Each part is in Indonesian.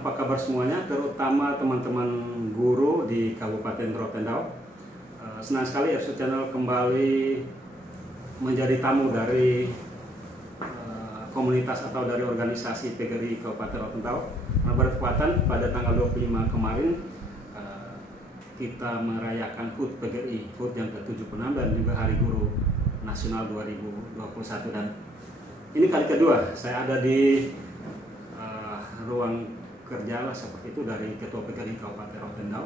Apa kabar semuanya, terutama teman-teman guru di Kabupaten Rotendao. Senang sekali FC Channel kembali menjadi tamu dari komunitas atau dari organisasi PGRI Kabupaten Rotendao. Bertepatan pada tanggal 25 kemarin kita merayakan HUT PGRI, HUT yang ke-76 dan juga Hari Guru Nasional 2021, dan ini kali kedua saya ada di ruang kerja lah seperti itu dari Ketua PGRI Kabupaten Rotendao,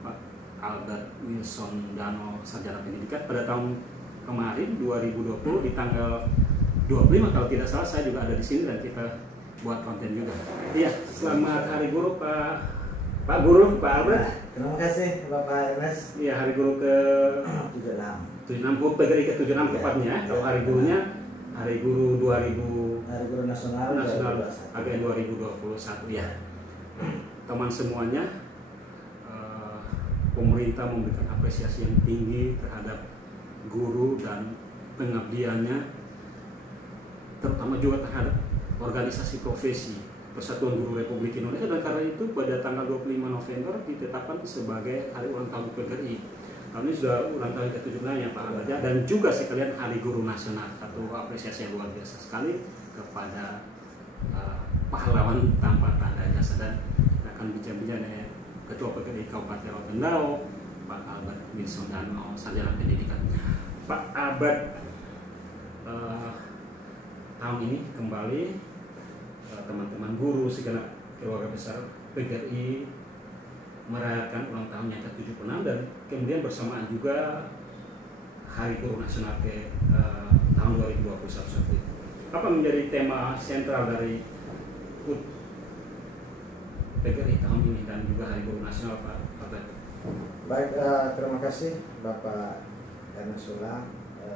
Pak Albert Wilson Dano, Sarjana Pendidikan. Pada tahun kemarin 2020 di tanggal 25 kalau tidak salah saya juga ada di sini dan kita buat konten juga. Iya, selamat Hari Guru Pak Guru, Pak Albert. Terima kasih Bapak Ernest. Iya, Hari Guru ke-76 HUT PGRI ke-76 tepatnya. Kalau Hari Gurunya Hari Guru 2000 Hari Guru Nasional AGN 2021 ya. Teman semuanya, pemerintah memberikan apresiasi yang tinggi terhadap guru dan pengabdiannya, terutama juga terhadap organisasi profesi Persatuan Guru Republik Indonesia, dan karena itu pada tanggal 25 November ditetapkan sebagai Hari Ulang Tahun PGRI. Tahun ini sudah ulang tahun ke-76 ya Pak Albert, dan juga sekalian Hari Guru Nasional. Satu apresiasi yang luar biasa sekali kepada pahlawan tanpa tanda jasa, dan akan bincang-bincang dengan Ketua PGRI Kabupaten Rotendao, Pak Albert Wilson Dano, Sarjana Pendidikan. Pak Albert, tahun ini kembali teman-teman guru segenap keluarga besar PGRI merayakan ulang tahun yang ke-76, dan kemudian bersamaan juga Hari Guru Nasional ke tahun 2021. Apa menjadi tema sentral dari HUT PGRI tahun ini dan juga Hari Guru Nasional, Pak Albert? Baik, terima kasih Bapak Ernest Sula.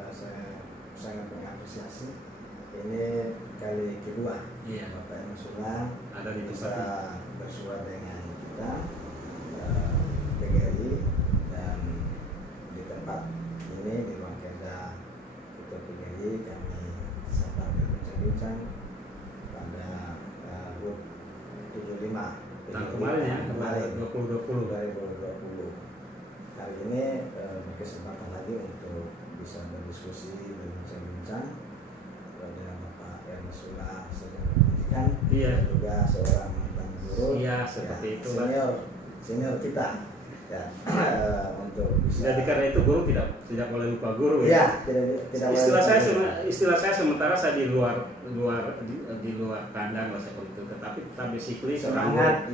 Saya sangat mengapresiasi. Ini kali kedua Bapak Ernest Sula ada di bisa bersua dengan kita PGRI, dan di tempat ini di ruang kerja Ketua PGRI kami sempat berbincang-bincang pada HUT 75 tahun kemarin ya, kemarin 2020. Hari ini berkesempatan lagi untuk bisa berdiskusi, berbincang-bincang dengan Bapak Ernest Sula, Sarjana Pendidikan, dan juga seorang mantan guru, seperti itu senior kita ya, untuk bisa. Jadi karena itu guru tidak boleh lupa guru ya. Istilah saya sementara saya di luar kandang lah seperti itu, tetapi kita basically semangat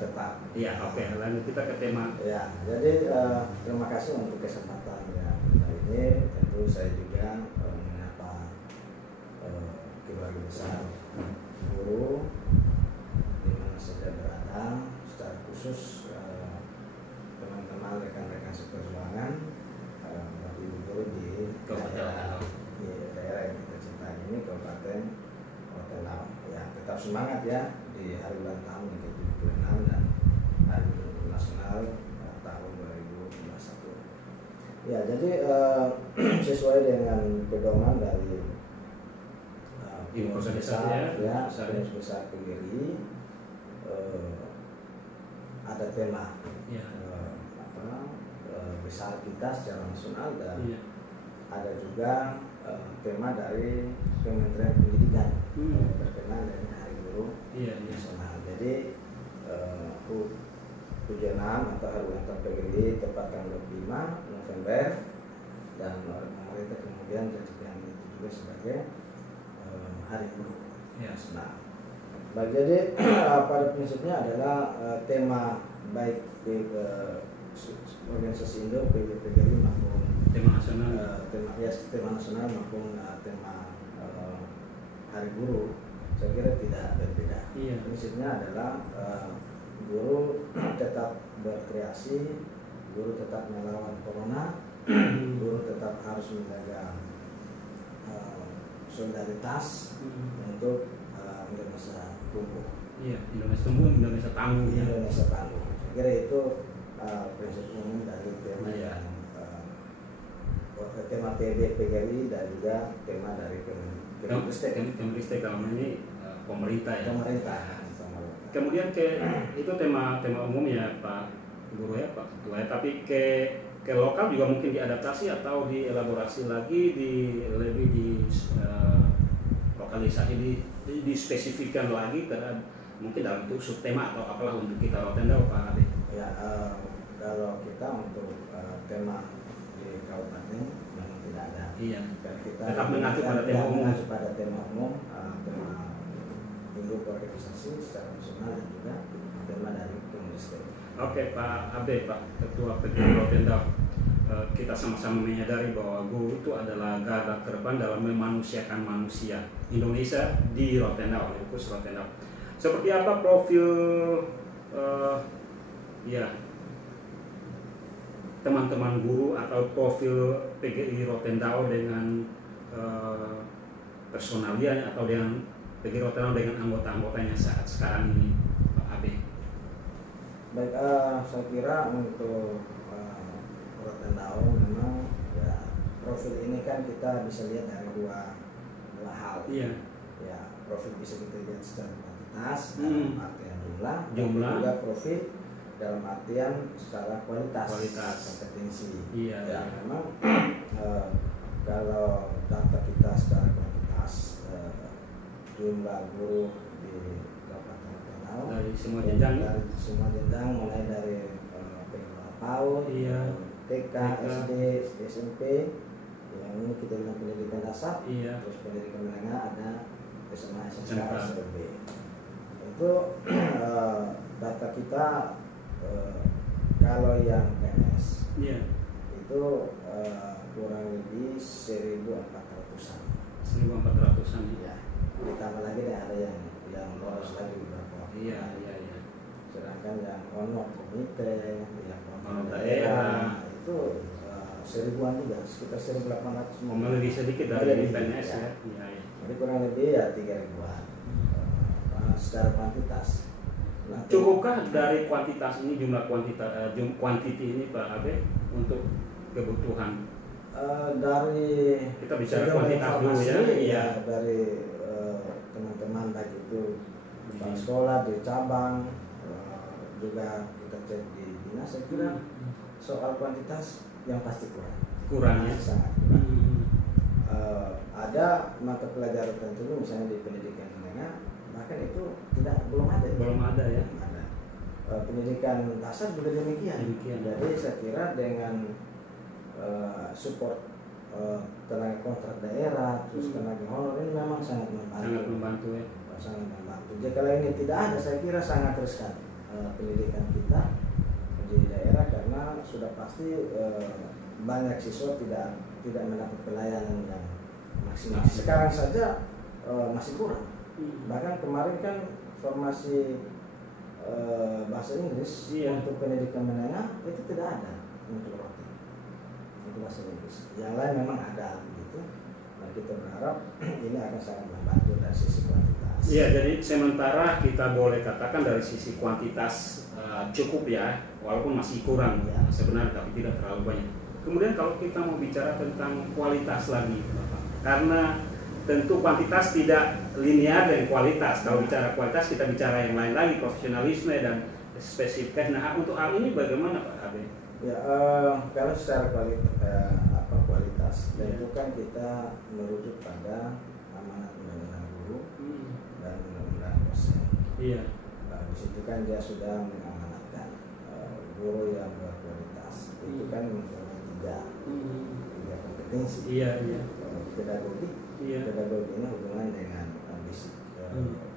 tetap. Iya, oke. Lanjut kita ke tema. Ya, jadi terima kasih untuk kesempatan ya hari ini. Tentu saya juga menyapa keluarga besar guru di mana saja berada, secara khusus teman-teman rekan-rekan seperjuangan bagi guru di daerah yang kita cintai ini, Kabupaten Rotendao. Ya, tetap semangat ya di hari ulang tahun yang ke-76 dan Hari Guru Nasional tahun 2021. Ya, jadi sesuai dengan pedoman dari Pengurus besar PGRI, ada tema besar kita secara nasional, dan ada juga tema dari Kementerian Pendidikan berkenaan dengan Hari Guru Nasional. Jadi HUT 76 atau Hari Ulang Tahun PGRI tepat tanggal 25 November, dan pemerintah kemudian jadikan itu juga sebagai Hari Guru Nasional. Baik, jadi pada prinsipnya adalah tema baik di organisasi Indo PGRI maupun tema nasional, tema nasional maupun tema Hari Guru, saya kira tidak berbeda. Prinsipnya adalah guru tetap berkreasi, guru tetap melawan corona, guru tetap harus menjaga solidaritas untuk Indonesia tumbuh. Indonesia tumbuh, Indonesia tangguh. Indonesia tangguh. Saya kira itu prinsip umum dari tema tema PGRI dan juga tema dari Kemenristek dalam ini pemerintah ya. Pemerintah kemudian itu tema umum ya Pak Guru ya Pak Ketua ya, tapi ke lokal juga mungkin diadaptasi atau dielaborasi lagi, lebih di lokalisasi, dispesifikkan lagi mungkin dalam bentuk subtema atau apalah untuk kita Rotendao Pak Ade. Ya, kalau kita untuk tema di kabupaten memang tidak ada. Iya. Dan kita tetap mengacu pada tema umum. Tema umum, tema induk organisasi secara nasional dan juga tema dari Kemenristek. Oke Pak Abe, Pak Ketua PGRI Rotendao, kita sama-sama menyadari bahwa guru itu adalah garda terdepan dalam memanusiakan manusia Indonesia di Rotendao, khusus Rotendao. Seperti apa profil teman-teman guru atau profil PGRI Rotendao dengan personalianya atau dengan PGRI Rotendao dengan anggota-anggotanya saat sekarang ini, Pak Abe? Baik, saya kira untuk Rotendao memang ya, profil ini kan kita bisa lihat dari dua hal. Iya. Ya, profil bisa kita lihat secara kuantitas dalam artian jumlah, dan juga profil dalam artian secara kualitas kompetensi. Iya. Ya, memang kalau data kita secara kuantitas, jumlah guru di Kabupaten Rotendao dari semua jenjang, mulai dari PAUD, TK, SD, SMP, yang ini kita bilang pendidikan dasar, terus pendidikan menengah ada SMA, SMK, SMB. Itu data kita kalau yang PNS itu kurang lebih 1.400-an. 1.400-an ya. Ditambah lagi ada yang lolos lagi beberapa. Iya. Sedangkan yang honor komite, yang honor daerah itu 1.000-an juga, sekitar 1.800. Lebih sedikit dari PNS ya. Jadi kurang lebih ya 3.000-an secara kuantitas. Cukupkah dari kuantitas ini, jumlah kuantiti ini Pak Abe untuk kebutuhan? Dari kita bicara kuantitas dulu ya. Dari teman-teman baik itu di sekolah, di cabang, juga kita cek di dinas, saya kira soal kuantitas yang pasti kurang ya, sangat kurang. Ada mata pelajaran tertentu misalnya di pendidikan menengah, bahkan itu belum ada ya. Pendidikan dasar juga demikian. Jadi saya kira dengan support tenaga kontrak daerah, terus tenaga honor ini memang sangat membantu ya. Sangat membantu. Jadi kalau ini tidak ada, saya kira sangat riskan pendidikan kita di daerah, karena sudah pasti banyak siswa tidak mendapat pelayanan yang maksimal. Sekarang saja masih kurang. Bahkan kemarin kan formasi bahasa Inggris untuk pendidikan menengah itu tidak ada untuk roti, untuk bahasa Inggris. Yang lain memang ada gitu. Dan kita berharap ini akan sangat membantu dari sisi kuantitas. Iya, jadi sementara kita boleh katakan dari sisi kuantitas cukup ya, walaupun masih kurang sebenarnya, tapi tidak terlalu banyak. Kemudian kalau kita mau bicara tentang kualitas lagi, Bapak, karena tentu kuantitas tidak linear dengan kualitas. Kalau bicara kualitas kita bicara yang lain lagi, profesionalisme dan spesifikasi. Nah, untuk hal ini bagaimana Pak Abe? Ya, kalau secara kualitas, tentu kan kita merujuk pada amanat undang-undang guru dan undang-undang dosen. Iya. Di situ kan dia sudah mengamanatkan guru yang berkualitas. Itu kan mempunyai tiga kompetensi. Iya. Pedagogi. Pedagogi ini hubungan dengan basic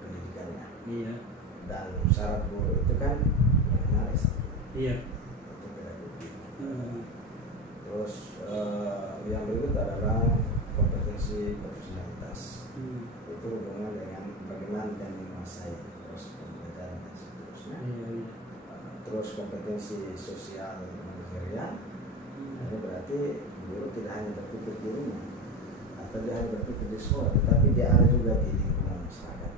pendidikannya. Iya. Dan syarat guru itu kan mengenal S1. Iya. Itu pedagogi. Terus yang berikut adalah kompetensi profesionalitas. Itu hubungan dengan bagaimana dan menguasai proses pembelajaran dan seterusnya. Terus kompetensi sosial manajerial. Ini berarti guru tidak hanya berpikir di rumah, atau dia hanya berpikir di sekolah, tetapi dia ada juga di lingkungan masyarakat,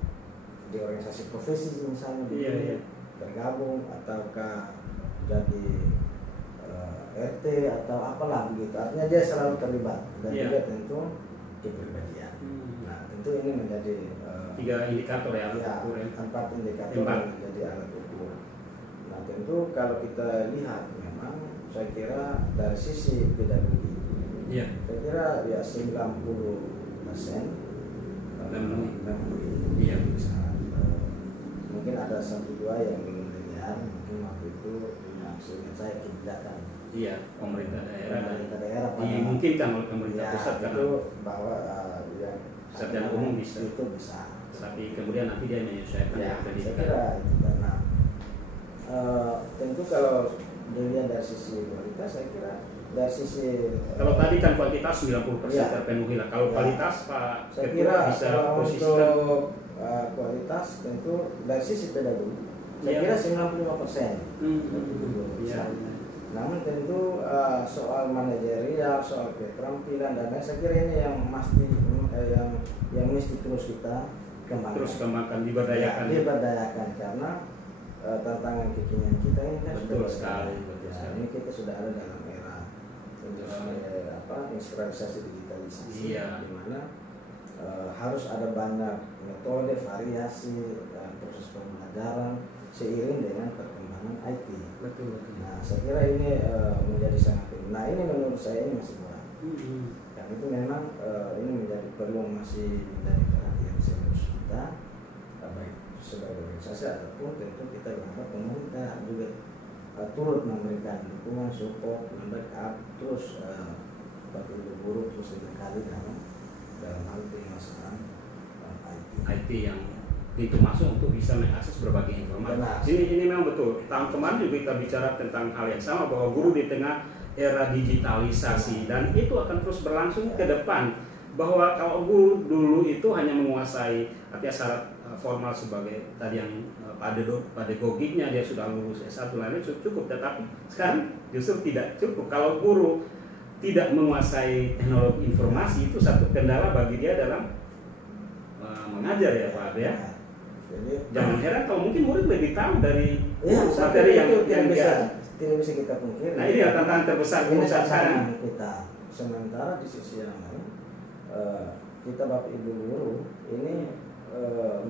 di organisasi profesi misalnya, bergabung ataukah jadi RT atau apalah begitu. Artinya dia selalu terlibat. Dan juga tentu kepribadian. Nah, tentu ini menjadi 3 indikator ya, alat ukur ya. 4 indikator yang menjadi alat ukur. Nah, tentu kalau kita lihat memang saya kira dari sisi pedagogi, Iya. saya kira ya 90% memenuhi. Iya. Mungkin ada 1-2 yang belum linear, mungkin waktu itu yang seingat saya kebijakan. Iya, pemerintah daerah dimungkinkan oleh pemerintah pusat itu karena bahwa yang secara umum bisa. Itu bisa. Tapi kemudian nanti dia menyesuaikan Ya, pendidikan. saya kira itu karena tentu kalau dilihat dari sisi kualitas, saya kira dari sisi kalau tadi kan kuantitas 90% ya, terpenuhi lah. Kalau kualitas Pak saya Ketua kira bisa kalau posisikan untuk kualitas tentu dari sisi pedagogi saya Ya. kira 95%. Iya. Namun tentu soal manajerial, soal keterampilan dan lain, saya kira ini yang mesti terus kita kembangkan. Terus kembangkan, diberdayakan. Ya, diberdayakan karena tantangan kekinian kita ini kan Betul sudah sekali. Ini kita sudah ada dalam era industrialisasi digitalisasi, Iya. di mana harus ada banyak metode, variasi dan proses pembelajaran seiring dengan perkembangan IT. Betul. Nah, saya kira ini menjadi sangat penting. Nah, ini menurut saya ini masih kurang. Dan itu memang ini menjadi perlu masih menjadi perhatian serius kita, baik sebagai organisasi ataupun tentu kita berharap pemerintah juga turut memberikan dukungan, support, membackup terus bagi guru terus sekali dalam hal penyelesaian IT yang itu masuk untuk bisa mengakses berbagai informasi. Benar. Ini memang betul. Tahun kemarin juga kita bicara tentang hal yang sama, bahwa guru di tengah era digitalisasi dan itu akan terus berlangsung ke depan. Bahwa kalau guru dulu itu hanya menguasai artinya syarat formal sebagai tadi yang pedagogiknya dia sudah lulus S1 lainnya cukup, tetapi sekarang justru tidak cukup. Kalau guru tidak menguasai teknologi informasi, itu satu kendala bagi dia dalam mengajar ya Pak ya. Jadi Jangan heran kalau mungkin murid lebih tahu dari materi yang tidak bisa kita pungkiri. Nah, ini tantangan terbesar guru sekarang kita. Sementara di sisi yang lain kita Bapak Ibu guru ini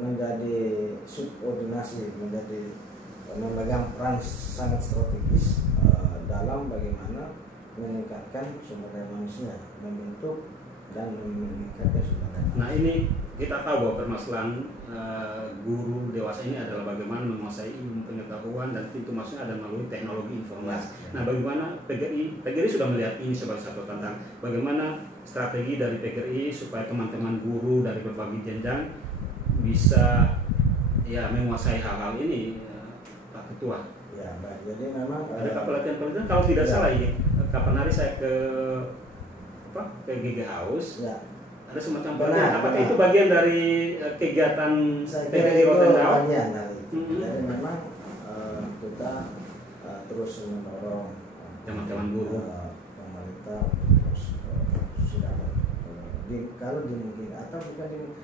menjadi subordinasi, menjadi memegang peran sangat strategis dalam bagaimana meningkatkan sumber daya manusia, membentuk dan meningkatkan sumber daya. Nah, ini kita tahu bahwa permasalahan guru dewasa ini adalah bagaimana menguasai ilmu pengetahuan dan pintu masuknya ada melalui teknologi informasi. Nah, bagaimana PGRI sudah melihat ini sebagai satu tantangan. Bagaimana strategi dari PGRI supaya teman-teman guru dari berbagai jenjang bisa ya menguasai hal-hal ini, Pak Ketua. Ya, baik. Jadi memang ada pelatihan-pelatihan kalau tidak salah ini. Kapan hari saya ke GG House. Ya. Ada semacam pelatihan. Apakah itu bagian dari kegiatan PGRI Rotendao? Bagian dari itu. Jadi memang kita terus mendorong teman-teman guru pemerintah terus sudah kalau dimungkinkan atau bukan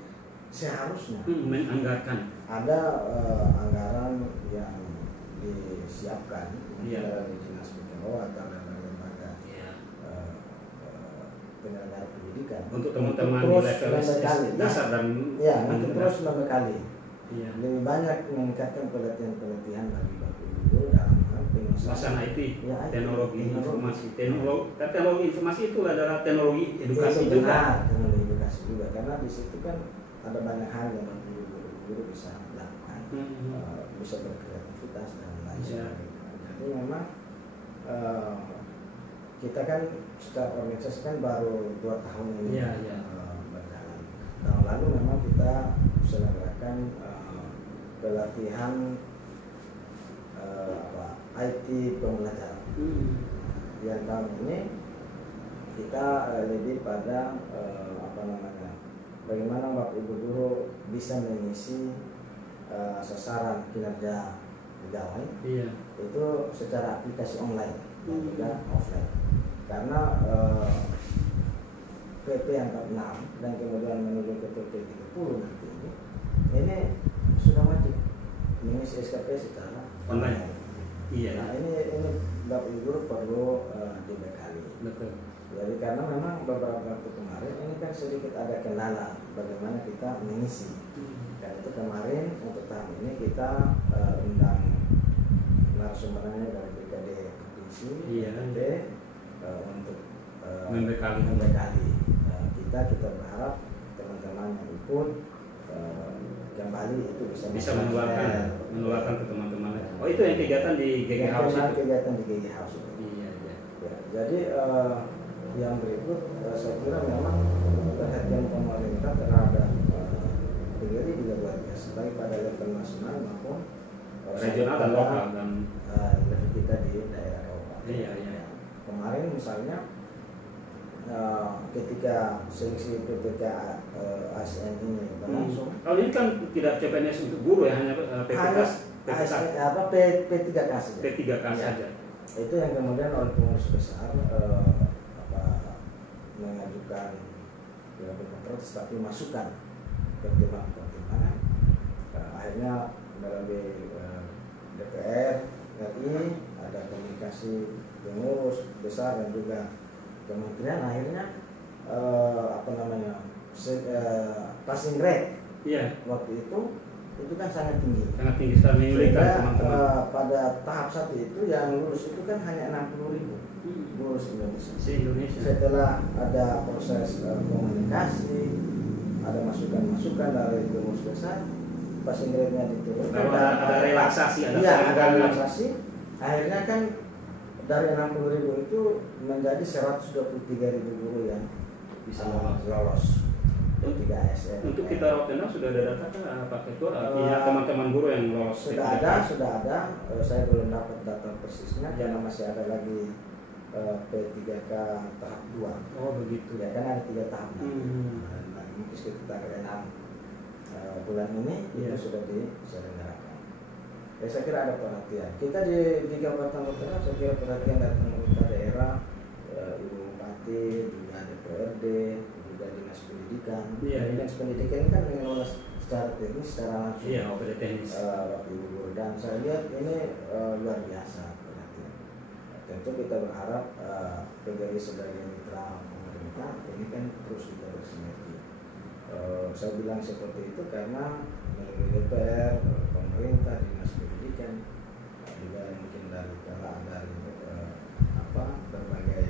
seharusnya menganggarkan ada anggaran yang disiapkan dari dinas PKO atau lembaga penyelenggara pendidikan untuk teman-teman di level dasar dan untuk terus membekali lebih banyak meningkatkan pelatihan bagi guru dalam penguasaan IT, teknologi informasi. Teknologi informasi itu adalah teknologi edukasi juga. Teknologi edukasi juga, karena di situ kan ada banyak hal yang guru bisa lakukan, bisa berkreativitas dan lain sebagainya. Jadi memang kita kan secara organisasi kan baru 2 tahun ini berjalan. Tahun lalu memang kita selenggarakan pelatihan IT pembelajaran. Yang tahun ini kita lebih pada bagaimana Bapak Ibu guru bisa mengisi sasaran kinerja pegawai itu secara aplikasi online dan juga offline. Karena PP 46 dan kemudian menuju ke PP 30 nanti ini sudah wajib mengisi SKP secara online. Iya. Nah, ini Bapak Ibu guru perlu dibekali. Betul. Jadi karena memang beberapa waktu kemarin ini kan sedikit ada kendala bagaimana kita mengisi. Karena itu kemarin untuk tahun ini kita undang narasumbernya dari BKD Provinsi, untuk membekali kita berharap teman-teman yang ikut kembali itu bisa menularkan ke teman-teman. Oh, itu yang kegiatan di GG House itu. Kegiatan di GG House itu. Iya. Ya, jadi yang berikut saya kira memang perhatian pemerintah terhadap PGRI juga luar biasa, baik pada level nasional maupun regional dan lokal dan level kita di daerah kabupaten. Iya. Kemarin misalnya ketika seleksi PPK ASN ini berlangsung. Kalau ini kan tidak CPNS untuk guru ya, hanya P3K saja. P3K saja. Itu yang kemudian oleh pengurus besar mengajukan bukan protes tapi masukan pertimbangan. Akhirnya melalui DPR RI ada komunikasi pengurus besar dan juga kementerian, akhirnya passing grade waktu itu kan sangat tinggi sekali, menyulitkan teman-teman. Pada tahap 1 itu yang lulus itu kan hanya 60.000 lulus Indonesia. Setelah ada proses komunikasi, ada masukan dari pengurus besar, passing grade-nya diturunkan, ada relaksasi, ada relaksasi. Akhirnya kan dari 60.000 itu menjadi 123.000 guru yang bisa lolos P3 ASN. Untuk kita Rotendang sudah ada data kan Pak Ketua, artinya teman-teman guru yang lolos? Sudah ada. Saya belum dapat data persisnya karena masih ada lagi P3K tahap 2. Oh begitu. Ya kan ada 3 tahap nanti. Mungkin sekitar 6 bulan ini itu sudah diselenggarakan. Ya, saya kira ada perhatian. Kita di Kabupaten Rotendang, saya kira perhatian dari pemerintah daerah, Ibu Bupati, juga DPRD, juga Dinas Pendidikan. Dinas Pendidikan ini kan mengelola secara teknis, secara langsung. OPD teknis. Waktu Ibu Guru, dan saya lihat ini luar biasa perhatian. Tentu kita berharap PGRI sebagai mitra pemerintah ini kan terus kita bersinergi. Saya bilang seperti itu karena melalui DPR, pemerintah, Dinas Pendidikan, juga mungkin dari berbagai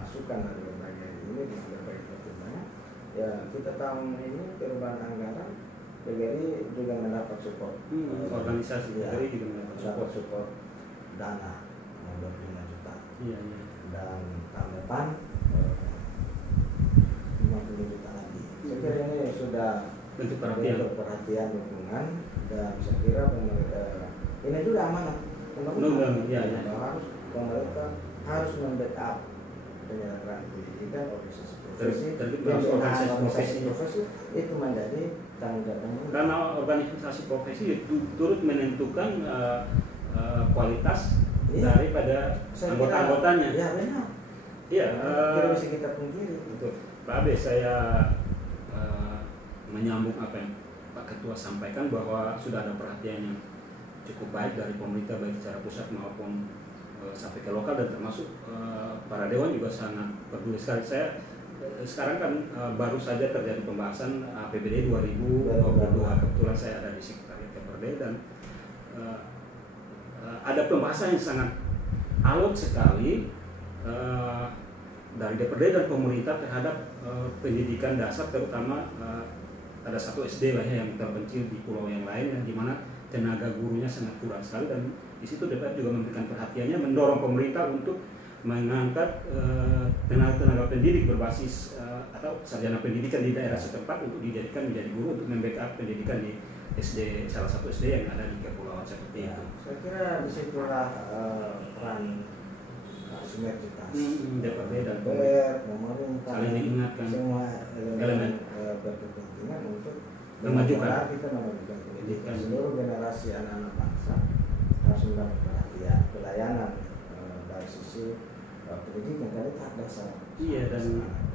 masukan dari berbagai ini dengan berbagai pertimbangan. Ya, kita tahun ini perubahan anggaran PGRI juga mendapat support. Organisasi PGRI juga mendapat support dana 25 juta. Iya. Dan tahun depan 50 juta lagi. Saya kira ini sudah bentuk perhatian dukungan, dan saya kira ini juga amanah pemerintah. Pemerintah harus membackup penyelenggaraan pendidikan organisasi profesi itu menjadi tanggung jawabnya. Karena organisasi profesi itu turut menentukan kualitas daripada anggota-anggotanya. Ya benar. Iya. Tidak bisa kita pungkiri. Betul. Pak Abe, saya menyambung apa yang Pak Ketua sampaikan bahwa sudah ada perhatian yang cukup baik dari pemerintah, baik secara pusat maupun sampai ke lokal, dan termasuk para dewan juga sangat peduli sekali. Saya sekarang kan baru saja terjadi pembahasan APBD 2022, kebetulan saya ada di Sekretariat DPRD, dan ada pembahasan yang sangat alot sekali dari DPRD dan pemerintah terhadap pendidikan dasar, terutama ada satu SD lah ya yang terpencil di pulau yang lain, yang dimana tenaga gurunya sangat kurang sekali, dan di situ DPR juga memberikan perhatiannya, mendorong pemerintah untuk mengangkat tenaga pendidik berbasis atau sarjana pendidikan di daerah setempat untuk dijadikan menjadi guru untuk membackup pendidikan di SD, salah satu SD yang ada di kepulauan seperti itu. Saya kira disitulah peran sinergitas DPRD dan pemerintah saling diingatkan, semua elemen berkepentingan untuk memajukan pendidikan. Seluruh generasi anak-anak bangsa harus mendapat perhatian, pelayanan dari sisi pendidikan dari tahap dasar. Iya, dan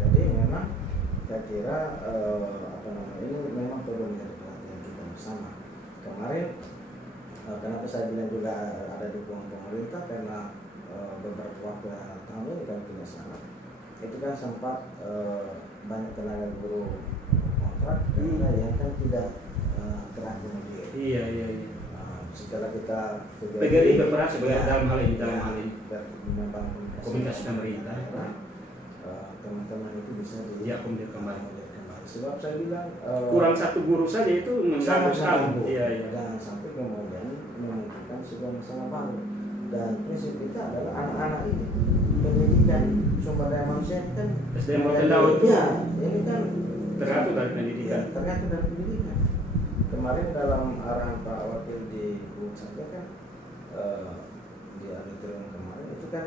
jadi memang saya kira ini memang perlu menjadi perhatian kita bersama. Kemarin kenapa saya bilang juga ada dukungan pemerintah, karena beberapa waktu tahun ini kalau tidak salah itu kan sempat banyak tenaga guru kontrak karena yang kan tidak terakomodir. Iya. Setelah kita PGRI berperan sebagai dalam hal ini membangun komunikasi pemerintah. Teman-teman itu bisa diakomodir kembali. Sebab saya bilang kurang satu guru saja itu mengganggu sekali. Iya. Jangan sampai kemudian memungkinkan sebuah masalah baru. Dan prinsip kita adalah anak-anak ini pendidikan sumber daya manusia kan SDM Rotendau itu ini kan tergantung dari pendidikan. Ya, tergantung dari pendidikan. Kemarin dalam arahan Pak Wakil di Bung Satya kan di auditorium kemarin itu kan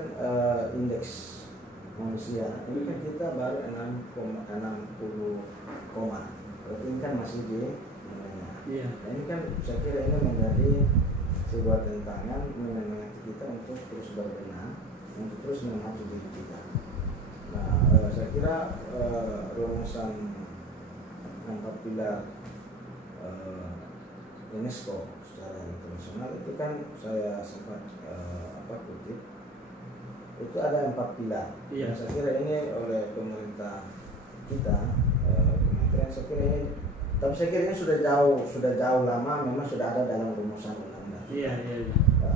indeks manusia ini kan kita baru 60 koma. Berarti ini kan masih di menengah. Iya. Nah, ini kan saya kira ini menjadi sebuah tantangan menyemangati kita untuk terus berbenah, untuk terus mengatur diri kita. Nah, saya kira rumusan 4 pilar UNESCO secara internasional itu kan saya sempat kutip itu ada 4 pilar. Iya. Saya kira ini oleh pemerintah kita kementerian saya kira ini, tapi saya kira ini sudah jauh lama memang sudah ada dalam rumusan undang-undang. Iya.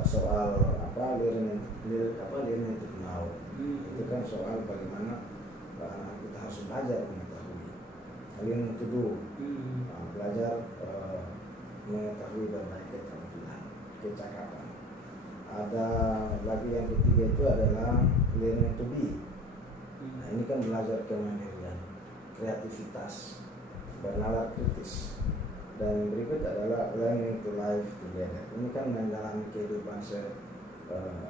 Soal learning to know. Itu kan soal bagaimana kita harus belajar mengetahui. Learning to do. Belajar mengetahui berbagai keterampilan, kecakapan. Ada lagi yang ketiga itu adalah learning to be. Nah, ini kan belajar kemandirian, kreativitas, bernalar kritis. Dan berikut adalah learning to live together. Ini kan menjalani kehidupan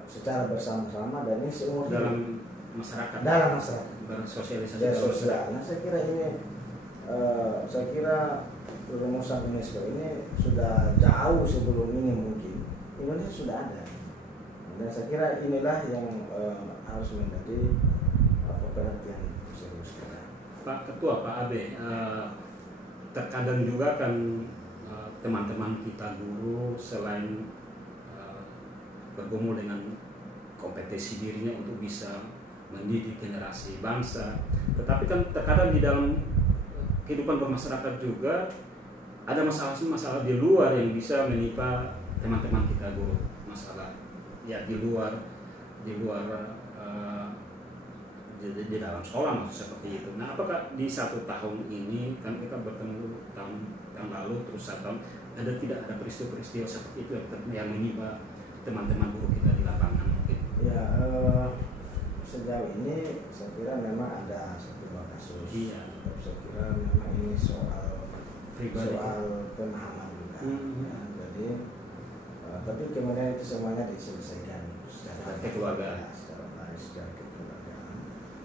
secara bersama-sama dan ini seumur dalam masyarakat. Bersosialisasi sosial. Nah, saya kira ini rumusan UNESCO ini sudah jauh sebelum ini mungkin Indonesia sudah ada. Dan saya kira inilah yang harus menjadi perhatian serius kita. Pak Ketua, Pak Abe, terkadang juga kan teman-teman kita guru selain bergumul dengan kompetensi dirinya untuk bisa mendidik generasi bangsa, tetapi kan terkadang di dalam kehidupan bermasyarakat juga ada masalah-masalah di luar yang bisa menimpa teman-teman kita guru, masalah ya di luar di dalam sekolah maksud seperti itu. Nah, apakah di 1 tahun ini kan kita bertemu tahun lalu terus 1 tahun tidak ada peristiwa-peristiwa seperti itu yang menimpa teman-teman guru kita di lapangan mungkin? Ya, sejauh ini saya kira memang ada 1-2 kasus. Iya. Saya kira memang ini soal pribadi, soal pemahaman juga. Ya, jadi tapi kemudian itu semuanya diselesaikan secara kekeluargaan.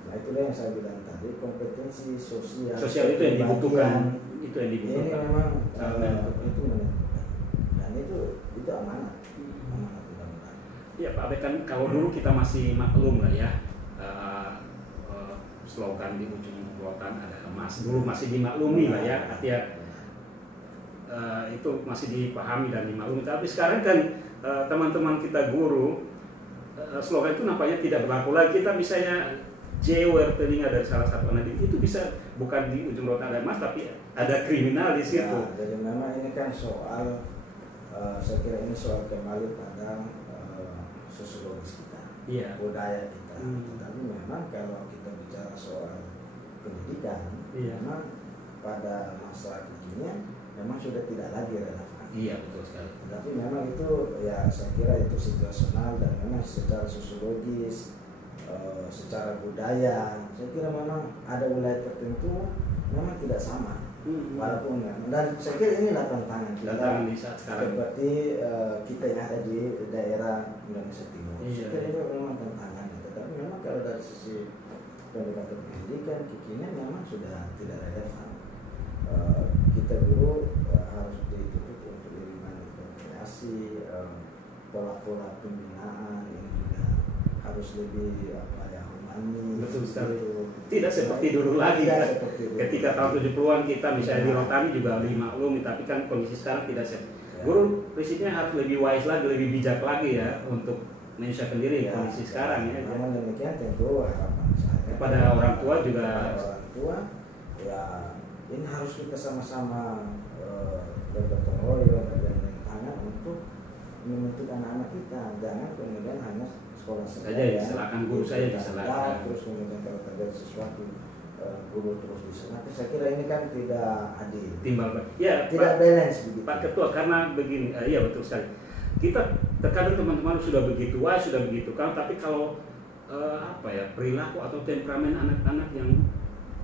Nah, itulah yang saya bilang tadi, kompetensi sosial itu yang dibutuhkan. Ini memang itu menentukan. Dan itu amanat. Amanat undang-undang. Ya Pak Abe, kan kalau dulu kita masih maklum lah ya, slogan di ujung rotan ada emas. Dulu masih dimaklumi lah ya, artinya itu masih dipahami dan dimaklumi. Tapi sekarang kan teman-teman kita guru, slogan itu nampaknya tidak berlaku lagi. Kita misalnya jewer telinga dari salah satu anak didik itu bisa bukan di ujung rotan ada emas, tapi ada kriminal di situ. Ya, jadi memang ini kan soal saya kira ini soal kembali pada sosiologis kita, iya, budaya kita. Tapi memang kalau kita bicara soal pendidikan, iya, memang pada masa kekinian memang sudah tidak lagi relevan. Iya, betul sekali. Tapi memang itu ya saya kira itu situasional dan memang secara sosiologis, secara budaya, saya kira memang ada wilayah tertentu memang tidak sama. Walaupun dan saya kira inilah tantangan kita di saat sekarang. seperti kita yang ada di daerah Indonesia Timur. Iya. Saya kira itu memang tantangan. Tetapi memang kalau dari sisi pendekatan pendidikan kekinian memang sudah tidak relevan. Kita dulu harus dituntut untuk lebih banyak berkreasi, pola-pola pembinaan ini juga harus lebih humani. Betul sekali. Tidak seperti dulu lagi kan. Ketika tahun 70-an kita misalnya di Rotani juga lebih maklum, tapi kan kondisi sekarang tidak seperti. Guru prinsipnya harus lebih wise lagi, lebih bijak lagi ya untuk menyesuaikan diri Ya, kondisi sekarang ya. namun demikian tentu harapan saya Kepada orang tua juga. kepada orang tua ya ini harus kita sama-sama bergotong royong bergandeng tangan untuk mendidik anak-anak kita, jangan kemudian hanya sekolah Saja disalahkan guru saja disalahkan. terus kemudian kalau terjadi sesuatu guru terus disalahkan. Saya kira ini kan tidak adil, Timbal ya tidak Pak, balance begitu. Pak Ketua, karena begini, iya betul sekali. Kita terkadang teman-teman sudah begitu wah, sudah begitu kan, tapi kalau apa ya, perilaku atau temperamen anak-anak yang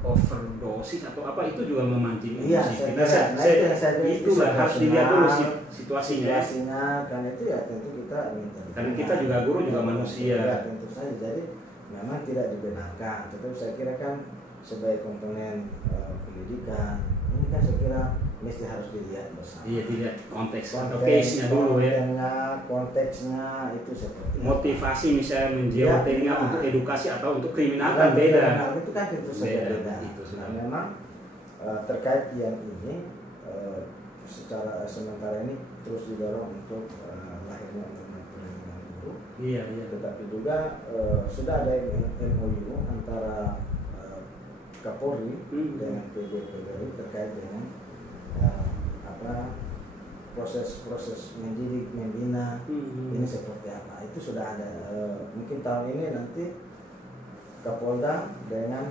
overdosis atau apa itu juga memancing Iya, emosi. itulah harus dilihat dulu situasinya. Karena itu ya tentu kita minta. Karena kita juga guru juga manusia. Ya tentu saja. Jadi memang tidak dibenarkan. Tetapi saya kira kan sebagai komponen pendidikan ini kan saya kira mesti harus dilihat bersama. Iya, tidak konteks atau case-nya dulu ya. Konteksnya itu seperti motivasi misalnya menjawab untuk edukasi atau untuk kriminal kan kan beda. Itu kan tentu saja beda. Itu Nah, memang terkait yang ini secara sementara ini terus didorong untuk lahirnya undang-undang perlindungan guru. Iya, iya. Tetapi juga sudah ada MOU antara Kapolri dengan PBPGRI terkait dengan proses mendidik, membina ini seperti apa. Itu sudah ada. Mungkin tahun ini nanti Kapolda dengan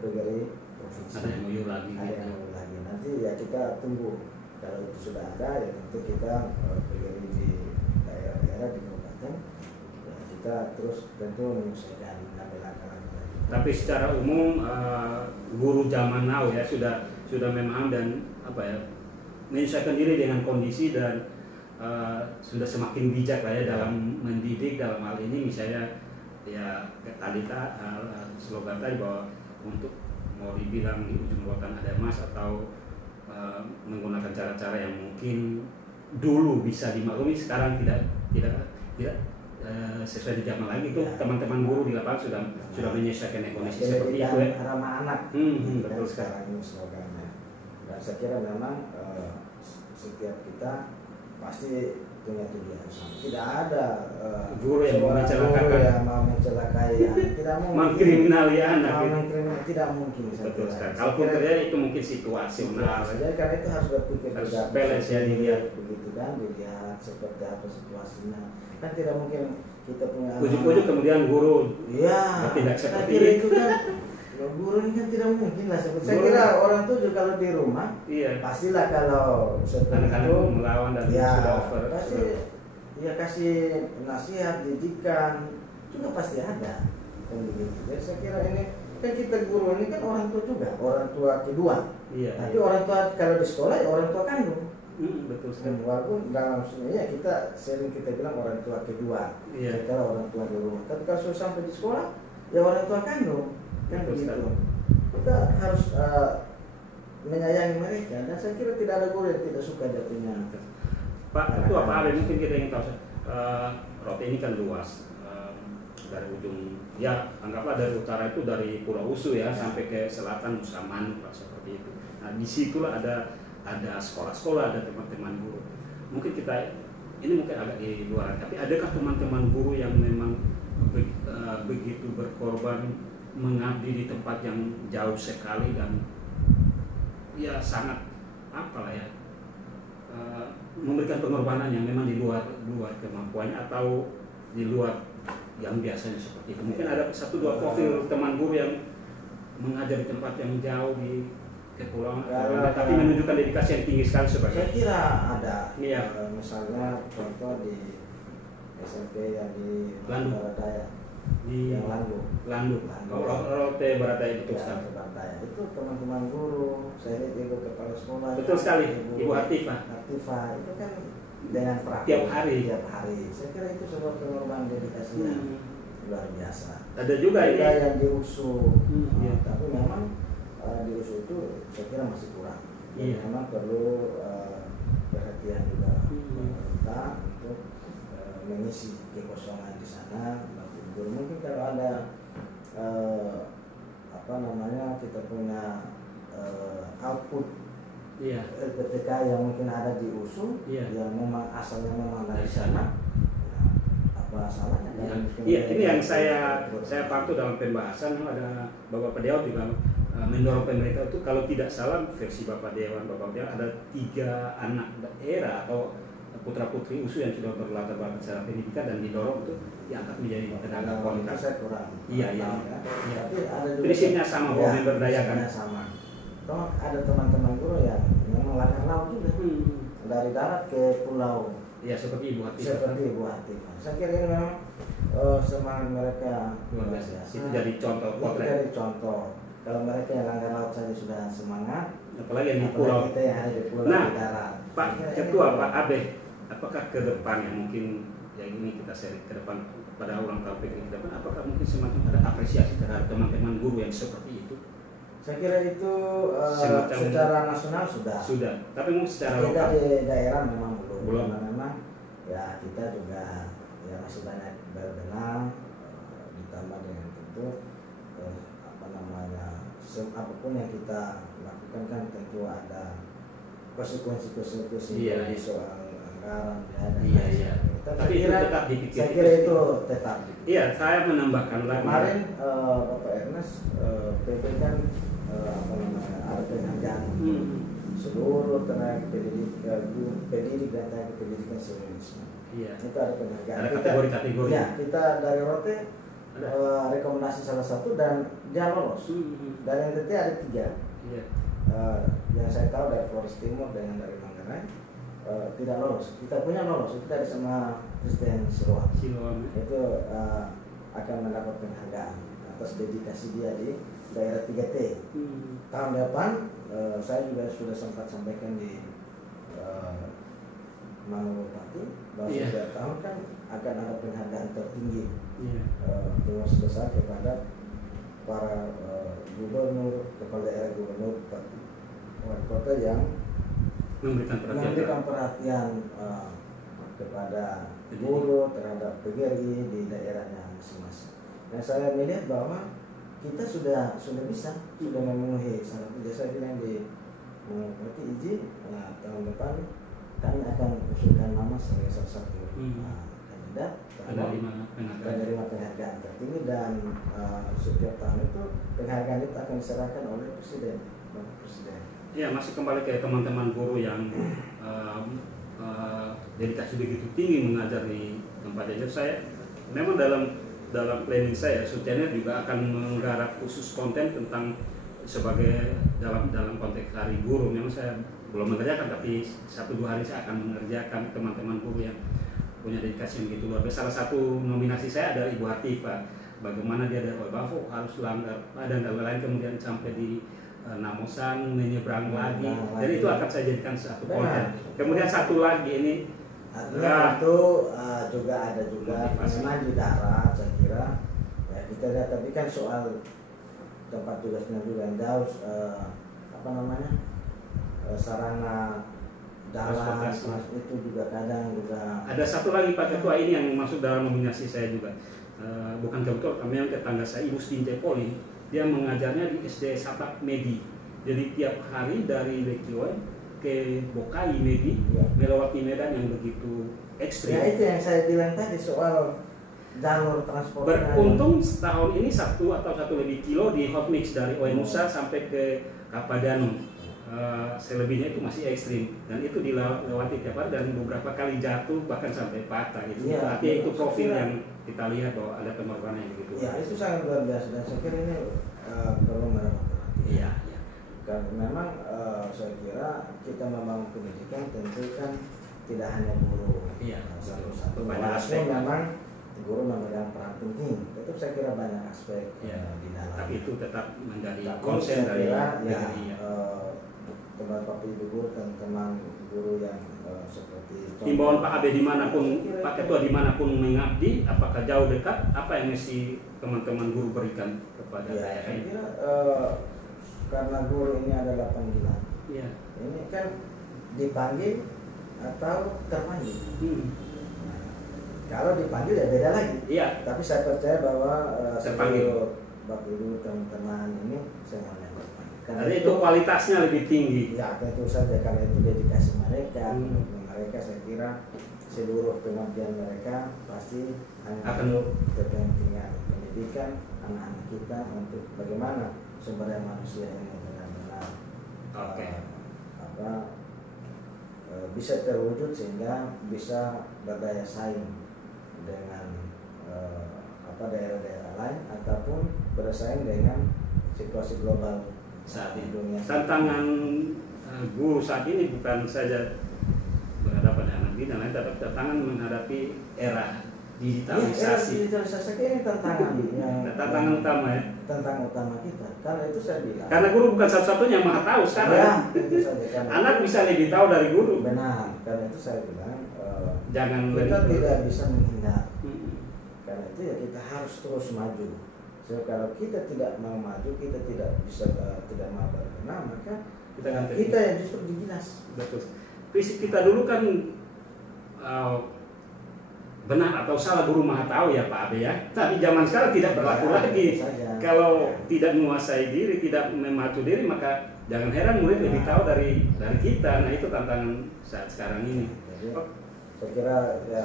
PGRI provinsi Ada MOU lagi. ada MOU lagi. Nanti ya kita tunggu. Kalau itu sudah ada ya tentu kita PGRI di daerah-daerah di kabupaten ya kita terus tentu menyelesaikan mengambil langkah-langkah. Tapi secara umum guru zaman now ya sudah memaham dan apa ya, menyesuaikan diri dengan kondisi dan sudah semakin bijak lah ya dalam mendidik. Dalam hal ini misalnya ya tadi slogan tadi bahwa untuk mau dibilang di ujung lautan ada emas atau menggunakan cara-cara yang mungkin dulu bisa dimaklumi sekarang tidak sesuai di zaman lagi itu ya. Teman-teman guru di lapangan sudah menyesuaikan kondisi seperti itu ya. Ramah anak. Betul sekarang ini slogannya. Dan saya kira memang setiap kita pasti punya tujuan sama. Tidak ada guru yang mau mencelakai anak, tidak mungkin. Mengkriminali anak. Tidak mungkin. Betul sekali. Kalaupun terjadi itu mungkin situasional. Jadi karena itu harus berpikir balance ya, dilihat begitu kan, dilihat seperti apa situasinya. Kan tidak mungkin kita punya ujuk-ujuk kemudian guru bertindak seperti itu kan. Guru ini kan tidak mungkin lah seperti saya kira orang tuh juga kalau di rumah pastilah kalau seperti itu melawan dan sudah over pasti ya kasih nasihat, didikan juga pasti ada kan begitu. Jadi saya kira ini kan kita guru ini kan orang tua juga, orang tua kedua. Tapi orang tua kalau di sekolah ya orang tua kandung. Betul sekali. Walaupun dalam sebenarnya kita sering kita bilang orang tua kedua, kalau orang tua di rumah. Tapi kalau sudah sampai di sekolah ya orang tua kandung. Kan begitu. Kita harus menyayangi mereka dan saya kira tidak ada guru yang tidak suka dia punya. Pak Ketua, Pak Ale, mungkin kita ingin tahu Rote ini kan luas dari ujung ya anggaplah dari utara itu dari Pulau Usu ya sampai ke selatan Nusa Manu seperti itu. Nah disitulah ada sekolah-sekolah, ada teman-teman guru. Mungkin kita ini mungkin agak di luar, tapi adakah teman-teman guru yang memang begitu berkorban mengabdi di tempat yang jauh sekali dan ya sangat apalah ya memberikan pengorbanan yang memang di luar kemampuannya atau di luar yang biasanya seperti itu. Mungkin ada 1-2 profil teman guru yang mengajar di tempat yang jauh di kepulauan tapi menunjukkan dedikasi yang tinggi sekali sebagai. Saya kira ada. Misalnya contoh di SMP yang di Barataya. Di Landu. Rote Barataya itu itu teman-teman guru, saya lihat ibu kepala sekolah. Betul sekali, Ibu Artifa itu kan dengan praktik tiap hari. Saya kira itu sebuah pengorbanan dedikasi yang luar biasa. Ada juga yang di USU, tapi memang di USU itu saya kira masih kurang. Memang perlu perhatian juga pemerintah untuk mengisi kekosongan di sana. Mungkin kalau ada kita punya output LPTK yang mungkin ada di USU yang memang asalnya memang dari sana salahnya kan? Iya, ini yang saya pantau dalam pembahasan ada Bapak Dewan juga mendorong pemerintah itu kalau tidak salah versi Bapak Dewan ada 3 anak daerah atau putra putri USU yang sudah berlatar belakang secara pendidikan dan didorong itu diangkat menjadi tenaga kualitas. Saya kurang. Iya. Tapi ada juga prinsipnya sama bahwa memberdayakan. Sama. Toh ada teman-teman guru yang memang langkah laut juga dari darat ke pulau. Iya, seperti Ibu Hatifah. Saya kira ini memang semangat mereka luar biasa. Itu jadi contoh potret. Jadi contoh. Kalau mereka yang langkah laut saja sudah semangat, apalagi yang di pulau. Kita yang ada di pulau di darat. Pak Ketua, Pak Abe, apakah ke depan yang mungkin yang ini kita share ke depan pada ulang tahun PGRI ke depan, apakah mungkin semacam ada apresiasi terhadap teman-teman guru yang seperti itu? Saya kira itu secara nasional sudah. Tapi mungkin secara kita lokal di daerah memang belum. Karena memang ya kita juga ya masih banyak berbenah, ditambah dengan tentu apapun yang kita lakukan kan tentu ada konsekuensi Iya. soal anggaran dan Iya. Tapi itu tetap dipikir. Saya kira itu tetap. Iya, saya menambahkan lagi. Kemarin Bapak Ernest PP kan ada penghargaan seluruh tenaga pendidik dan tenaga pendidikan seluruh Indonesia. Iya. Itu ada penghargaan. Ada kategori-kategori. Ya, kita dari Rote rekomendasi salah satu dan dia lolos. Dan yang NTT ada 3. Iya. Yang saya tahu dari Flores Timur dengan dari Manggarai tidak lolos. Kita punya lolos itu dari sama Kristen Siloam. Itu akan mendapat penghargaan atas dedikasi dia di daerah 3T. Tahun depan saya juga sudah sempat sampaikan di Manggapati bahwa setiap tahun kan akan ada penghargaan tertinggi dengan sebesar kepada para gubernur, kepala daerah, gubernur, wali kota yang memberikan perhatian kepada guru terhadap PGRI di daerahnya masing-masing. Dan saya melihat bahwa kita sudah memenuhi syarat. Saya bilang di berarti izin tahun depan kami akan usulkan nama sebagai salah satu kandidat penerima penghargaan tertinggi dan setiap tahun itu penghargaan itu akan diserahkan oleh Presiden, Bapak Presiden. Ya, masih kembali ke teman-teman guru yang dedikasi begitu tinggi mengajar di tempat ini. Saya memang dalam planning saya, Sutyaner juga akan menggarap khusus konten tentang sebagai dalam konteks hari guru. Memang saya belum mengerjakan, tapi 1-2 hari saya akan mengerjakan teman-teman guru yang punya dedikasi yang begitu luar biasa. Salah satu nominasi saya adalah Ibu Hatifah. Bagaimana dia dari Bafo harus langgar dan lain-lain kemudian sampai di Namosan menyeberang lagi. Dan itu akan saya jadikan satu konten. Kemudian satu lagi ini itu juga ada memang di darat saya kira ya kita lihat, tapi kan soal tempat tugasnya juga yang jauh sarana dalam itu juga kadang juga. Ada satu lagi Pak Ketua, ini yang masuk dalam nominasi saya juga. Bukan kebetulan, kami yang tetangga saya Ibu Stinte Poli, dia mengajarnya di SD Sapak Medi. Jadi tiap hari dari Lekioi ke Bokai Medi melewati medan yang begitu ekstrim. Ya itu yang saya bilang tadi soal jalur transportasi. Beruntung setahun ini 1 atau 1 lebih kilo di hot mix dari Oemusa sampai ke Kapadano. Selebihnya itu masih ekstrim dan itu dilewati tiap hari dan beberapa kali jatuh bahkan sampai patah gitu. Ya, artinya itu profil yang kita lihat bahwa ada pengorbanan yang begitu. Ya itu sangat luar biasa dan saya kira ini perlu mendapat perhatian. Iya. Karena memang saya kira kita membangun pendidikan tentu kan tidak hanya guru. Iya. Satu-satu. Banyak aspek. Memang guru memegang peran penting. Tetap saya kira banyak aspek di dalam. Tapi itu tetap menjadi konsen dari teman Bapak Ibu guru, teman guru yang seperti himbauan Pak Abe dimanapun, Pak Ketua dimanapun mengabdi, apakah jauh dekat, apa yang mesti teman-teman guru berikan kepada daerah ini? Saya kira karena guru ini adalah panggilan. Iya. Ini kan dipanggil atau terpanggil. Nah, kalau dipanggil ya beda lagi. Iya. Tapi saya percaya bahwa terpanggil. Bapak Ibu teman-teman ini semuanya berpanggil. Karena itu kualitasnya lebih tinggi. Ya tentu saja karena itu dedikasi mereka, mereka, saya kira seluruh pengabdian mereka pasti hanya Akan- untuk kepentingan pendidikan anak-anak kita, untuk bagaimana sumber daya manusia ini benar-benar Oke. Bisa terwujud sehingga bisa berdaya saing dengan daerah-daerah lain ataupun bersaing dengan situasi global Saat di ini dunia. tantangan guru saat ini bukan saja berhadapan dengan anak didik, lain, tapi tantangan menghadapi era digitalisasi. Digitalisasi ini tantangan Tantangan utama ya. tantangan utama kita. Karena itu saya bilang. Karena guru bukan satu-satunya yang maha tahu sekarang. Ya, tentu saja. Karena Anak bisa lebih tahu dari guru. benar. Karena itu saya bilang Jangan kita lebih- tidak bisa menghindar. Mm-mm. Karena itu ya kita harus terus maju. So, kalau kita tidak mau maju, kita tidak bisa tidak mau berbenah, maka Kita akan kita yang justru dibilas. Betul. Prinsip kita dulu kan benar atau salah guru maha tahu ya Pak Abe ya. Tapi zaman sekarang tidak berlaku Ya, lagi. tentu saja. Kalau tidak menguasai diri, tidak memacu diri, maka jangan heran murid lebih tahu dari kita. Nah itu tantangan saat sekarang ini. Jadi, saya kira ya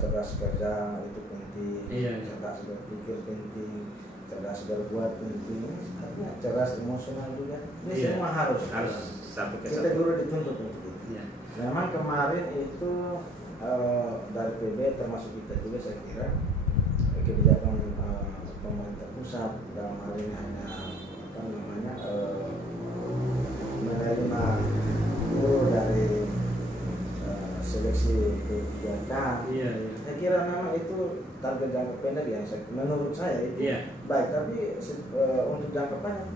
cerdas kerja itu penting, Iya. cerdas berpikir penting, cerdas berbuat penting, sebenarnya cerdas emosional juga. Ini Iya. semua harus satu kita kesatuan. guru dituntut untuk itu. Iya. Memang kemarin itu dari PB termasuk kita juga saya kira kebijakan pemerintah pusat dalam hal ini hanya menerima guru dari seleksi P3K. Iya, iya. Saya kira nama itu target jangka pendek yang menurut saya itu Iya. baik, tapi untuk jangka panjang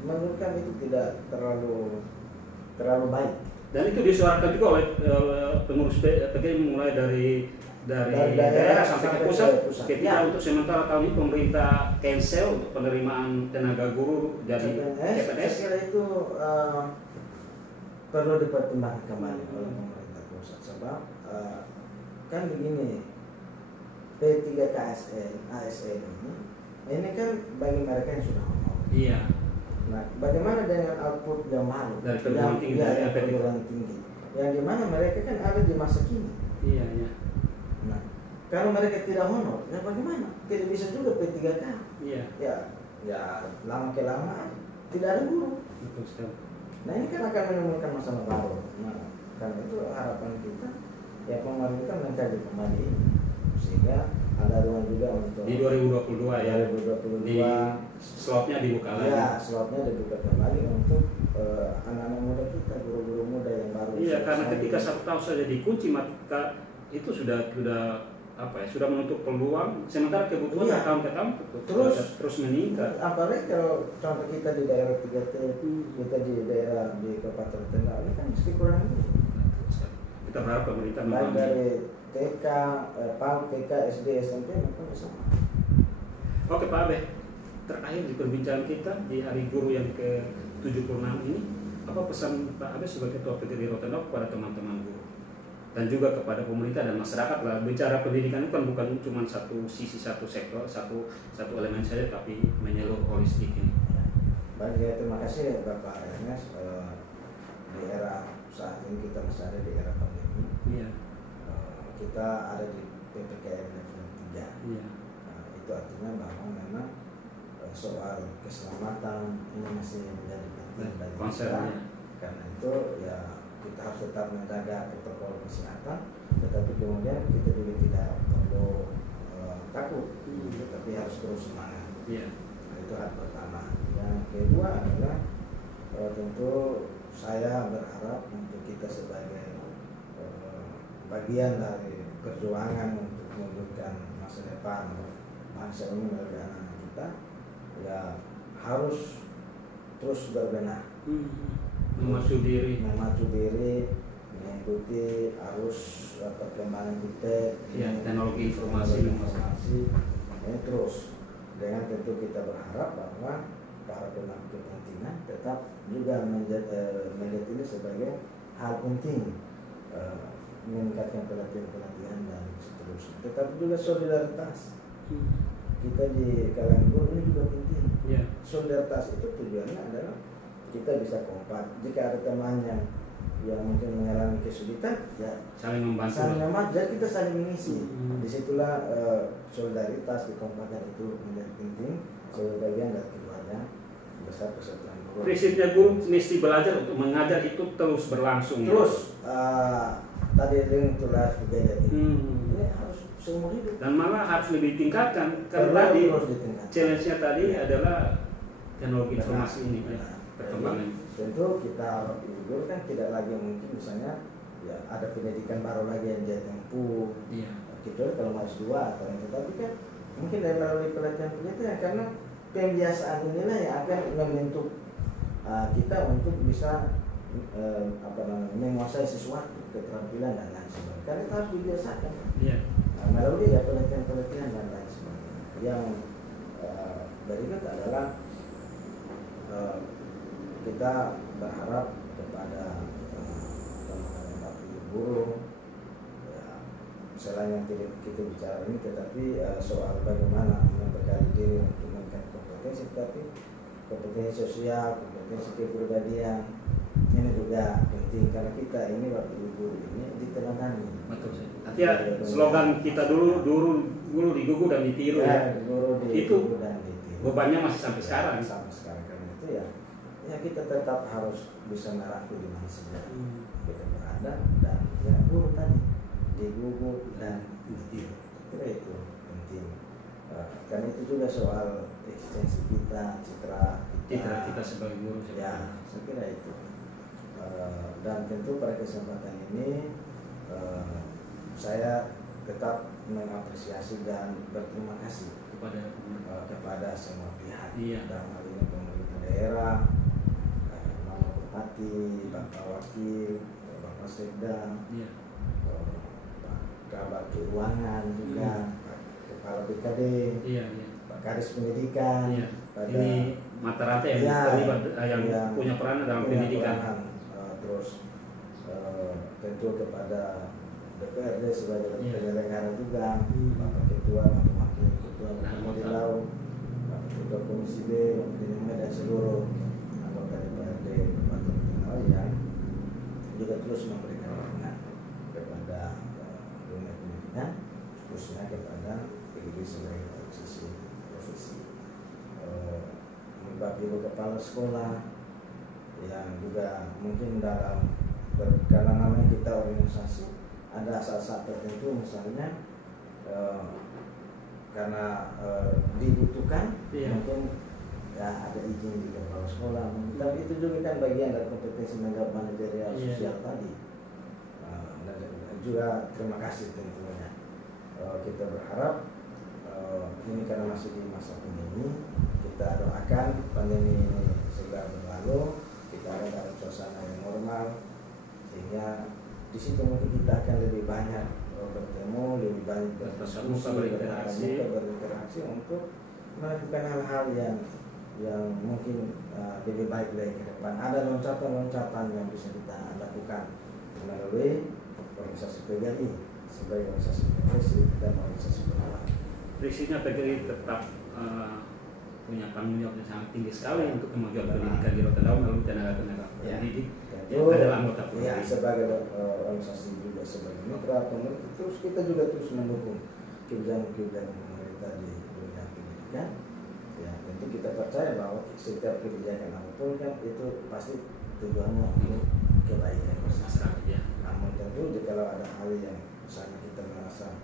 menurut kami itu tidak terlalu baik. Dan itu disuarakan juga oleh pengurus PGRI mulai dari daerah sampai ke pusat. Ketika Ya. untuk sementara tahun ini pemerintah cancel untuk penerimaan tenaga guru dari Saya CPNS. kira itu perlu dipertimbangkan kembali oleh pemerintah pusat, sebab kan begini, P3K ASN ini kan bagi mereka yang sudah honor. Iya. Nah, bagaimana dengan output yang baru Dari perguruan tinggi, dari yang LPDP. perguruan tinggi, yang dimana mereka kan ada di masa kini. Iya, iya. Nah, kalau mereka tidak honor, ya bagaimana? Tidak bisa juga P3K. Iya. Ya lama kelamaan tidak ada guru. Betul sekali. Nah ini kan akan menimbulkan masalah baru. Nah, karena itu harapan kita ya pemerintah mengkaji kembali ini, sehingga ada ruang juga untuk Di 2022 ya. 2022 Di slotnya dibuka lagi. ya slotnya dibuka kembali untuk anak-anak muda kita, guru-guru muda yang baru. Iya, karena selesai. ketika satu tahun saja dikunci, maka itu sudah sudah menutup peluang. Sementara kebutuhan Iya. tahun ke tahun terus meningkat. Apalagi kalau contoh kita di daerah 3T, kita di daerah di Kabupaten Tengah ini kan meski kurang ini. Kita berharap pemerintah Baik memahami. dari TK, PAUD, TK, SD, SMP maupun SMA. Oke Pak Abe, terakhir di perbincangan kita di Hari Guru yang ke-76 ini, apa pesan Pak Abe sebagai Ketua PGRI Rotendao kepada teman-teman guru dan juga kepada pemerintah dan masyarakat lah? Bicara pendidikan itu kan bukan cuma satu sisi, satu sektor, satu elemen saja, tapi menyeluruh holistik ini. Baik, ya, terima kasih Bapak Ernest. Di era saat ini kita masih ada di era pandemi. Iya. Kita ada di PPKM level 3. Iya. Itu artinya bahwa memang soal keselamatan ini masih menjadi penting bagi kita. Concernnya. Karena itu ya kita harus tetap menjaga protokol kesehatan, tetapi kemudian kita juga tidak perlu takut, tetapi harus terus semangat. Iya. Nah, itu hal pertama. Yang kedua adalah tentu saya berharap untuk kita sebagai bagian dari perjuangan untuk mewujudkan masa depan bangsa ini melalui anak-anak kita, ya harus terus berbenah, Memacu diri. mengikuti arus perkembangan kita, Ya, teknologi informasi. ini terus. Dengan tentu kita berharap bahwa para pemangku kepentingan tetap juga melihat ini sebagai hal penting, meningkatkan pelatihan dan seterusnya. Tetapi juga solidaritas. Kita di kalangan guru ini juga penting. Ya. Solidaritas itu tujuannya adalah kita bisa kompak. Jika ada teman yang yang mungkin mengalami kesulitan, ya saling membantu. Jadi kita saling mengisi. Disitulah solidaritas, kekompakan itu menjadi penting sebagai bagian dari keluarga besar Persatuan Guru. Prinsipnya guru mesti belajar untuk mengajar itu terus berlangsung. Terus tadi yang itulah kejadian ini harus seumur hidup. Dan malah harus lebih tingkatkan karena tadi challenge-nya tadi adalah teknologi informasi ini, perkembangan. Tentu kita guru kan tidak lagi mungkin misalnya ya ada pendidikan baru lagi yang dia tempuh. Iya. Kecuali kalau masih dua atau yang tapi kan mungkin dari melalui pelatihan karena pembiasaan inilah yang akan membentuk kita untuk bisa menguasai sesuatu, keterampilan dan lain sebagainya. Karena itu harus dibiasakan. Iya. Melalui ya pelatihan dan lain sebagainya. Yang berikut adalah kita berharap kepada teman-teman guru ya, selain yang kita bicara ini, tetapi soal bagaimana membekali diri untuk meningkatkan kompetensi, tapi kompetensi sosial, kompetensi kepribadian ini juga penting karena kita ini waktu guru ini diteladani. Betul sih. Ya, slogan kita dulu guru digugu dan ditiru ya. Guru itu dan ditiru. Bebannya masih sampai sekarang. Sampai sekarang karena itu ya kita tetap harus bisa merangkul di mana saja kita berada dan ya guru tadi digugu dan ditiru. Kira itu penting. Karena itu juga soal eksistensi kita, citra kita sebagai guru. Ya, saya kira itu. Dan tentu pada kesempatan ini saya tetap mengapresiasi dan berterima kasih kepada semua pihak. Iya. Dalam hal ini pemerintah daerah, Bapak Bupati, Bapak Wakil, Bapak Sekda, iya. Pak Kabar Keuangan juga, Pak Kepala BKD, iya. Pak Kadis Pendidikan. Iya. Ini mata rantai yang terlibat yang punya peran dalam pendidikan. Terus tentu kepada DPRD sebagai penyelenggara juga, Bapak Ketua, Bapak Wakil Ketua, Bapak Madilau, Bapak Ketua Komisi B, Bapak Dinama dan seluruh anggota DPRD Bapak Madilau yang juga terus memberikan dukungan kepada dunia pendidikan, khususnya kepada PGB sebagai organisasi profesi. Bapak Ibu Kepala Sekolah yang juga mungkin dalam karena namanya kita organisasi ada saat-saat tertentu misalnya karena dibutuhkan mungkin ya ada izin di kepala sekolah, tapi itu juga kan bagian dari kompetensi manajerial sosial tadi. Dan juga terima kasih tentunya. Kita berharap ini karena masih di masa pandemi, kita doakan pandemi ini segera berlalu, kita ada dalam suasana yang normal, sehingga di situ mungkin kita akan lebih banyak bertemu, lebih banyak berdiskusi, berinteraksi untuk melakukan hal-hal yang mungkin lebih baik lagi ke depan. Ada loncatan-loncatan yang bisa kita lakukan melalui organisasi PGRI sebagai organisasi profesi dan organisasi pengawas. Prinsipnya PGRI tetap punya tanggung jawab yang sangat tinggi sekali untuk kemajuan pendidikan di Rotendau melalui tenaga-tenaga pendidik yang adalah anggota PGRI. Ya, sebagai organisasi juga sebagai mitra pemerintah, terus kita juga terus mendukung kebijakan pemerintah di dunia pendidikan. Ya, tentu kita percaya bahwa setiap kebijakan apapun kan itu pasti tujuannya untuk kebaikan masyarakat. Ya. Namun tentu kalau ada hal yang misalnya kita merasa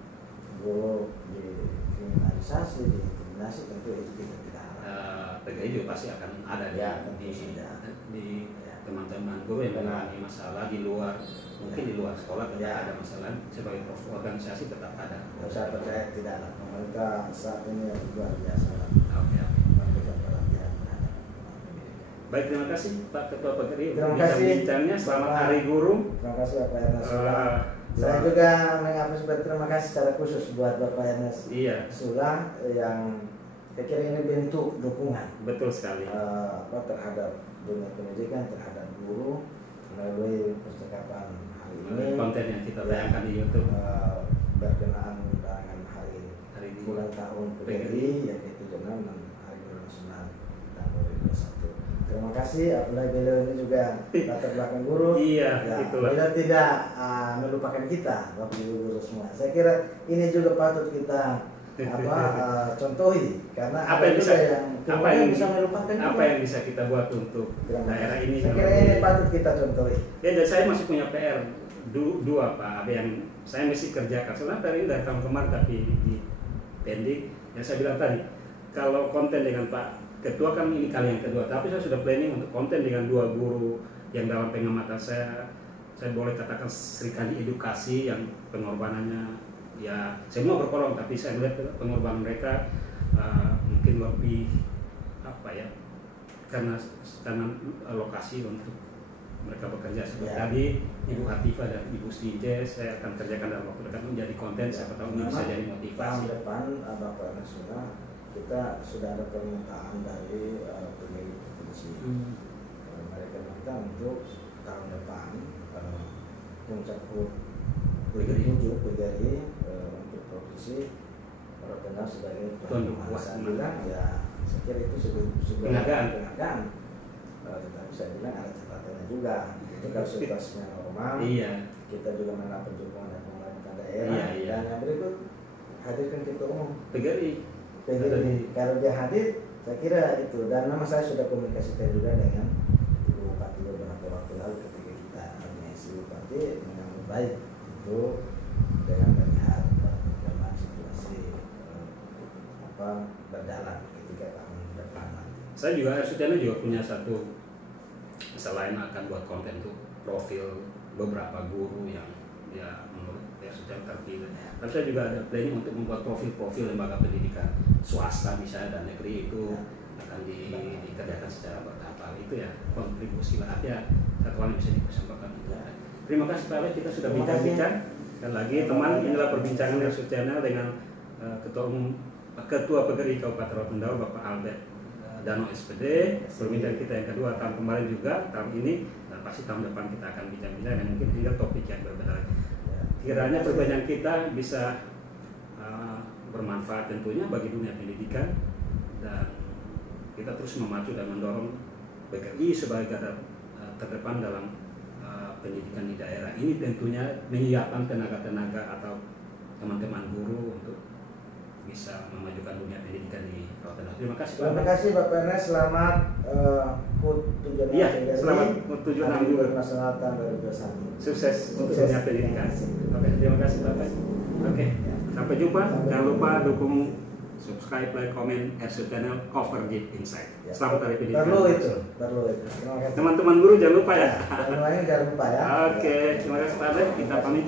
guru dikriminalisasi, diintimidasi, tentu itu kita tidak harapkan. PGRI juga pasti akan ada di teman-teman guru yang mengalami masalah di luar, mungkin di luar sekolah tidak ada masalah, sebagai organisasi tetap ada. Saya percaya tidak ada. Pemerintah saat ini luar biasa. Memberikan perhatian terhadap pendidikan. Baik, terima kasih Pak Ketua PGRI untuk bincang-bincangnya. Selamat Hari Guru. Terima kasih Bapak Ernest. Saya juga mengapresiasi, terima kasih secara khusus buat Bapak Ernest Sula yang saya kira ini bentuk dukungan. Betul sekali. Terhadap dunia pendidikan, terhadap guru melalui percakapan hari ini. Konten yang kita tayangkan di YouTube berkenaan dengan hari ulang tahun PGRI yang ke-76 dan Hari Guru Nasional tahun 2021. Terima kasih. kasih, apalagi beliau ini juga latar belakang guru. Iya, Ya, itulah. beliau tidak melupakan kita, Bapak Ibu guru semua. Saya kira ini juga patut kita contohi, karena Apa yang bisa bisa melupakan apa juga. yang bisa kita buat untuk daerah ini? Saya kira ini patut kita contohi. Ya, dan saya masih punya PR dua Pak, ada yang saya mesti kerjakan. Sebenarnya PR ini dari tahun kemarin tapi di pending. Yang saya bilang tadi, kalau konten dengan Pak Ketua kan ini kali yang kedua, tapi saya sudah planning untuk konten dengan dua guru yang dalam pengamatan saya boleh katakan serikali edukasi yang pengorbanannya ya semua berkorban, tapi saya melihat pengorbanan mereka mungkin lebih apa ya, karena lokasi untuk mereka bekerja seperti tadi Ibu Hatifah dan Ibu Stinje saya akan kerjakan dalam waktu dekat menjadi konten, siapa tahu ini bisa jadi motivasi. Tahun depan Bapak Nasuna kita sudah ada permintaan dari pemilik provinsi. Mereka minta untuk tahun depan puncak PGRI untuk provinsi Rotendao sebagai penghargaan. Ya, saya kira itu sebuah penghargaan. Tetapi saya bilang ada catatannya juga. Itu kalau situasinya normal, kita juga mendapat dukungan dari pemerintah daerah. Dan yang berikut hadirkan ketua umum PGRI. Kalau dia hadir, saya kira itu. Dan nama saya sudah komunikasikan juga dengan Ibu Bupati beberapa waktu lalu ketika kita mengisi Bupati menyambut baik itu dengan melihat bagaimana situasi berjalan ketika tahun depan nanti. Saya juga RSUTN juga punya satu, selain akan buat konten untuk profil beberapa guru yang ya menurut RSUTN terpilih. Tapi saya juga ada planning untuk membuat profil-profil lembaga pendidikan swasta misalnya dan negeri itu akan dikerjakan secara bertahap. Itu ya kontribusi lah ya, satu hal yang bisa dipersembahkan juga. Terima kasih Pak Alex, kita sudah bincang-bincang. Dan lagi teman, inilah perbincangan RSUTN dengan Ketua PGRI Kabupaten Rotendao Bapak Albert Dano SPD. Perbincangan kita yang kedua tahun kemarin juga, tahun ini, dan pasti tahun depan kita akan bincang-bincang dan mungkin hingga topik yang berbeda lagi. Kiranya perbincangan kita bisa bermanfaat tentunya bagi dunia pendidikan, dan kita terus memacu dan mendorong PGRI sebagai garda terdepan dalam pendidikan di daerah ini, tentunya menyiapkan tenaga-tenaga atau teman-teman guru untuk bisa memajukan dunia pendidikan di Rotendao. Terima kasih Pak. Terima kasih Bapak Ernest, selamat HUT 76. Iya, selamat HUT 76 juga. Nasional tahun 2021. Sukses untuk dunia pendidikan. Oke, terima kasih Bapak. Oke, sampai jumpa. Jangan lupa dukung, subscribe, like, komen RSUTN Cover Deep Insight. Selamat Hari Pendidikan. Perlu itu. Teman-teman guru jangan lupa ya. Teman-teman jangan lupa ya. Oke, terima kasih Pak. Kita pamit.